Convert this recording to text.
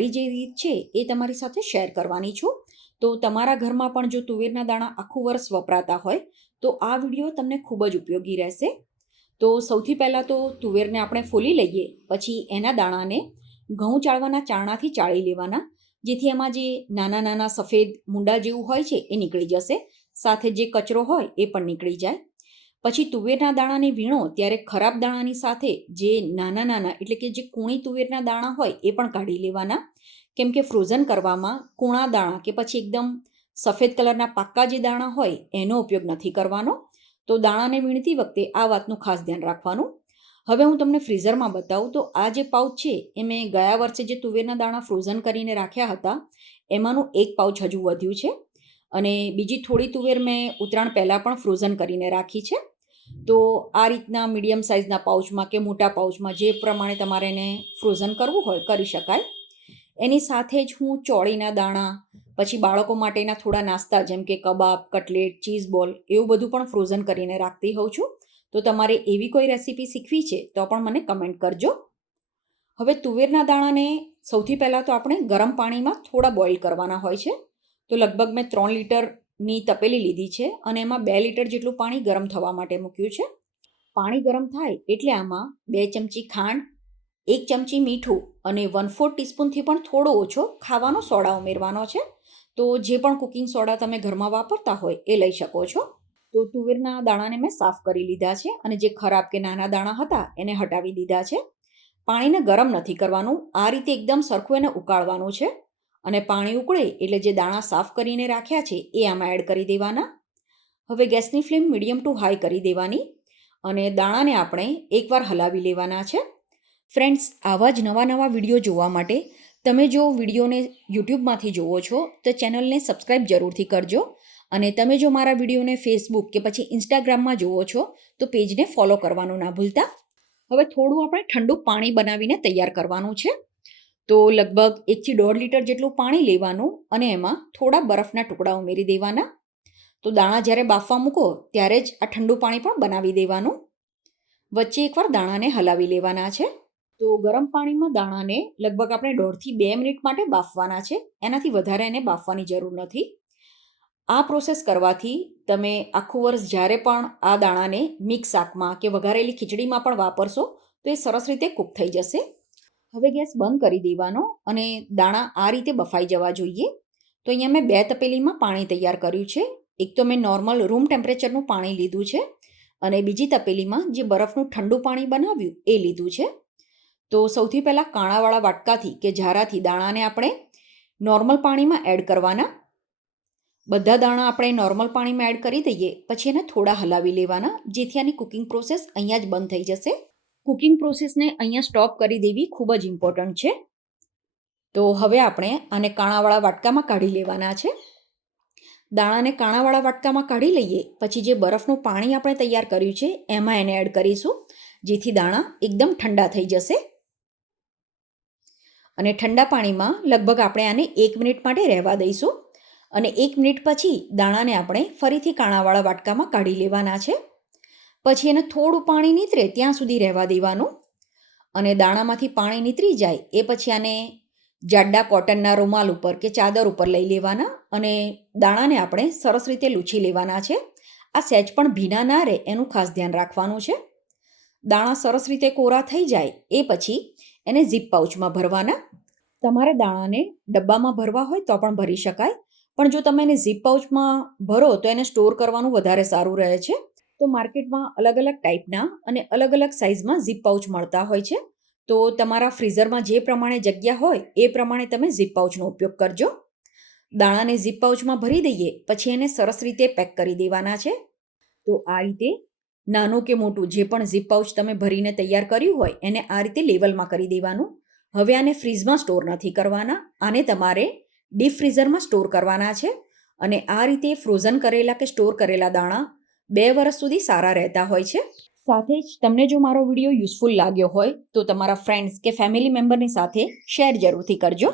મારી જે રીત છે એ તમારી સાથે શેર કરવાની છું. તો તમારા ઘરમાં પણ જો તુવેરના દાણા આખું વર્ષ વપરાતા હોય તો આ વિડીયો તમને ખૂબ જ ઉપયોગી રહેશે. તો સૌથી પહેલાં તો તુવેરને આપણે ફોલી લઈએ, પછી એના દાણાને ઘઉં ચાળવાના ચારણાથી ચાળી લેવાના, જેથી એમાં જે નાના નાના સફેદ મૂંડા જેવું હોય છે એ નીકળી જશે, સાથે જે કચરો હોય એ પણ નીકળી જાય. પછી તુવેરના દાણાને વીણો ત્યારે ખરાબ દાણાની સાથે જે નાના નાના એટલે કે જે કૂણી તુવેરના દાણા હોય એ પણ કાઢી લેવાના, કેમ કે ફ્રોઝન કરવામાં કૂણા દાણા કે પછી એકદમ સફેદ કલરના પાક્કા જે દાણા હોય એનો ઉપયોગ નથી કરવાનો. તો દાણાને વીણતી વખતે આ વાતનું ખાસ ધ્યાન રાખવાનું. હવે હું તમને ફ્રીઝરમાં બતાવું તો આ જે પાઉચ છે એ મેં ગયા વર્ષે જે તુવેરના દાણા ફ્રોઝન કરીને રાખ્યા હતા એમાંનું એક પાઉચ હજુ વધ્યું છે, અને બીજી થોડી તુવેર મેં ઉત્તરાયણ પહેલાં પણ ફ્રોઝન કરીને રાખી છે. તો આ રીતના મીડિયમ સાઇઝના પાઉચમાં કે મોટા પાઉચમાં જે પ્રમાણે તમારે એને ફ્રોઝન કરવું હોય કરી શકાય. એની સાથે જ હું ચોળીના દાણા, પછી બાળકો માટેના થોડા નાસ્તા જેમ કે કબાબ, કટલેટ, ચીઝ બોલ એવું બધું પણ ફ્રોઝન કરીને રાખતી હોઉં છું. તો તમારે એવી કોઈ રેસીપી શીખવી છે તો પણ મને કમેન્ટ કરજો. હવે તુવેરના દાણાને સૌથી પહેલાં તો આપણે ગરમ પાણીમાં થોડા બોઇલ કરવાના હોય છે. તો લગભગ મેં 3 લીટરની તપેલી લીધી છે અને એમાં 2 લીટર જેટલું પાણી ગરમ થવા માટે મૂક્યું છે. પાણી ગરમ થાય એટલે આમાં 2 ચમચી ખાંડ, 1 ચમચી મીઠું અને 1/4 ટીસ્પૂનથી પણ થોડો ઓછો ખાવાનો સોડા ઉમેરવાનો છે. તો જે પણ કુકિંગ સોડા તમે ઘરમાં વાપરતા હોય એ લઈ શકો છો. તો તુવેરના દાણાને મેં સાફ કરી લીધા છે અને જે ખરાબ કે નાના દાણા હતા એને હટાવી દીધા છે. પાણીને ગરમ નથી કરવાનું, આ રીતે એકદમ સરખું એને ઉકાળવાનું છે. અને પાણી ઉકળે એટલે જે દાણા સાફ કરીને રાખ્યા છે એ આમાં એડ કરી દેવાના. હવે ગેસની ફ્લેમ મીડિયમ ટુ હાઈ કરી દેવાની અને દાણાને આપણે એકવાર હલાવી લેવાના છે. ફ્રેન્ડ્સ, આવા જ નવા નવા વિડીયો જોવા માટે તમે જો વિડીયોને યુટ્યુબમાંથી જુઓ છો તો ચેનલને સબસ્ક્રાઈબ જરૂરથી કરજો, અને તમે જો મારા વિડીયોને ફેસબુક કે પછી ઇન્સ્ટાગ્રામમાં જુઓ છો તો પેજને ફોલો કરવાનું ના ભૂલતા. હવે થોડું આપણે ઠંડુ પાણી બનાવીને તૈયાર કરવાનું છે. તો લગભગ 1 થી 1.5 લીટર જેટલું પાણી લેવાનું અને એમાં થોડા બરફના ટુકડા ઉમેરી દેવાના. તો દાણા જ્યારે બાફવા મૂકો ત્યારે જ આ ઠંડુ પાણી પણ બનાવી દેવાનું. વચ્ચે એકવાર દાણાને હલાવી લેવાના છે. તો ગરમ પાણીમાં દાણાને લગભગ આપણે 1.5 થી 2 મિનિટ માટે બાફવાના છે, એનાથી વધારે એને બાફવાની જરૂર નથી. આ પ્રોસેસ કરવાથી તમે આખું વર્ષ જ્યારે પણ આ દાણાને મિક્સ શાકમાં કે વઘારેલી ખીચડીમાં પણ વાપરશો તો એ સરસ રીતે કૂક થઈ જશે. હવે ગેસ બંધ કરી દેવાનો અને દાણા આ રીતે બફાઈ જવા જોઈએ. તો અહીંયા મેં 2 તપેલીમાં પાણી તૈયાર કર્યું છે. એક તો મેં નોર્મલ રૂમ ટેમ્પરેચરનું પાણી લીધું છે અને બીજી તપેલીમાં જે બરફનું ઠંડુ પાણી બનાવ્યું એ લીધું છે. તો સૌથી પહેલાં કાણાવાળા વાટકાથી કે ઝારાથી દાણાને આપણે નોર્મલ પાણીમાં એડ કરવાના. બધા દાણા આપણે નોર્મલ પાણીમાં એડ કરી દઈએ પછી એને થોડા હલાવી લેવાના, જેથી આની કુકિંગ પ્રોસેસ અહીંયા જ બંધ થઈ જશે. કુકિંગ પ્રોસેસને અહીંયા સ્ટોપ કરી દેવી ખૂબ જ ઇમ્પોર્ટન્ટ છે. તો હવે આપણે આને કાણાવાળા વાટકામાં કાઢી લેવાના છે. દાણાને કાણાવાળા વાટકામાં કાઢી લઈએ પછી જે બરફનું પાણી આપણે તૈયાર કર્યું છે એમાં એને એડ કરીશું, જેથી દાણા એકદમ ઠંડા થઈ જશે. અને ઠંડા પાણીમાં લગભગ આપણે આને 1 મિનિટ માટે રહેવા દઈશું અને 1 મિનિટ પછી દાણાને આપણે ફરીથી કાણાવાળા વાટકામાં કાઢી લેવાના છે. પછી એને થોડું પાણી નીતરે ત્યાં સુધી રહેવા દેવાનું અને દાણામાંથી પાણી નીતરી જાય એ પછી આને જાડા કોટનના રૂમાલ ઉપર કે ચાદર ઉપર લઈ લેવાના અને દાણાને આપણે સરસ રીતે લૂછી લેવાના છે. આ સહેજ પણ ભીના ના રહે એનું ખાસ ધ્યાન રાખવાનું છે. દાણા સરસ રીતે કોરા થઈ જાય એ પછી એને ઝીપ પાઉચમાં ભરવાના. તમારે દાણાને ડબ્બામાં ભરવા હોય તો પણ ભરી શકાય, પણ જો તમે એને ઝીપ પાઉચમાં ભરો તો એને સ્ટોર કરવાનું વધારે સારું રહે છે. તો માર્કેટમાં અલગ અલગ ટાઈપના અને અલગ અલગ સાઇઝમાં ઝીપ પાઉચ મળતા હોય છે. તો તમારા ફ્રીઝરમાં જે પ્રમાણે જગ્યા હોય એ પ્રમાણે તમે ઝીપ પાઉચનો ઉપયોગ કરજો. દાણાને ઝીપ પાઉચમાં ભરી દઈએ પછી એને સરસ રીતે પેક કરી દેવાના છે. તો આ રીતે નાનું કે મોટું જે પણ ઝીપ પાઉચ તમે ભરીને તૈયાર કર્યું હોય એને આ રીતે લેવલમાં કરી દેવાનું. હવે આને ફ્રીઝમાં સ્ટોર નથી કરવાના, આને તમારે ડીપ ફ્રીઝરમાં સ્ટોર કરવાના છે. અને આ રીતે ફ્રોઝન કરેલા કે સ્ટોર કરેલા દાણા 2 વર્ષ સુધી સારા રહેતા હોય છે. સાથે જ તમને જો મારો વિડીયો યુઝફુલ લાગ્યો હોય તો તમારા ફ્રેન્ડ્સ કે ફેમિલી મેમ્બરની સાથે શેર જરૂરથી કરજો.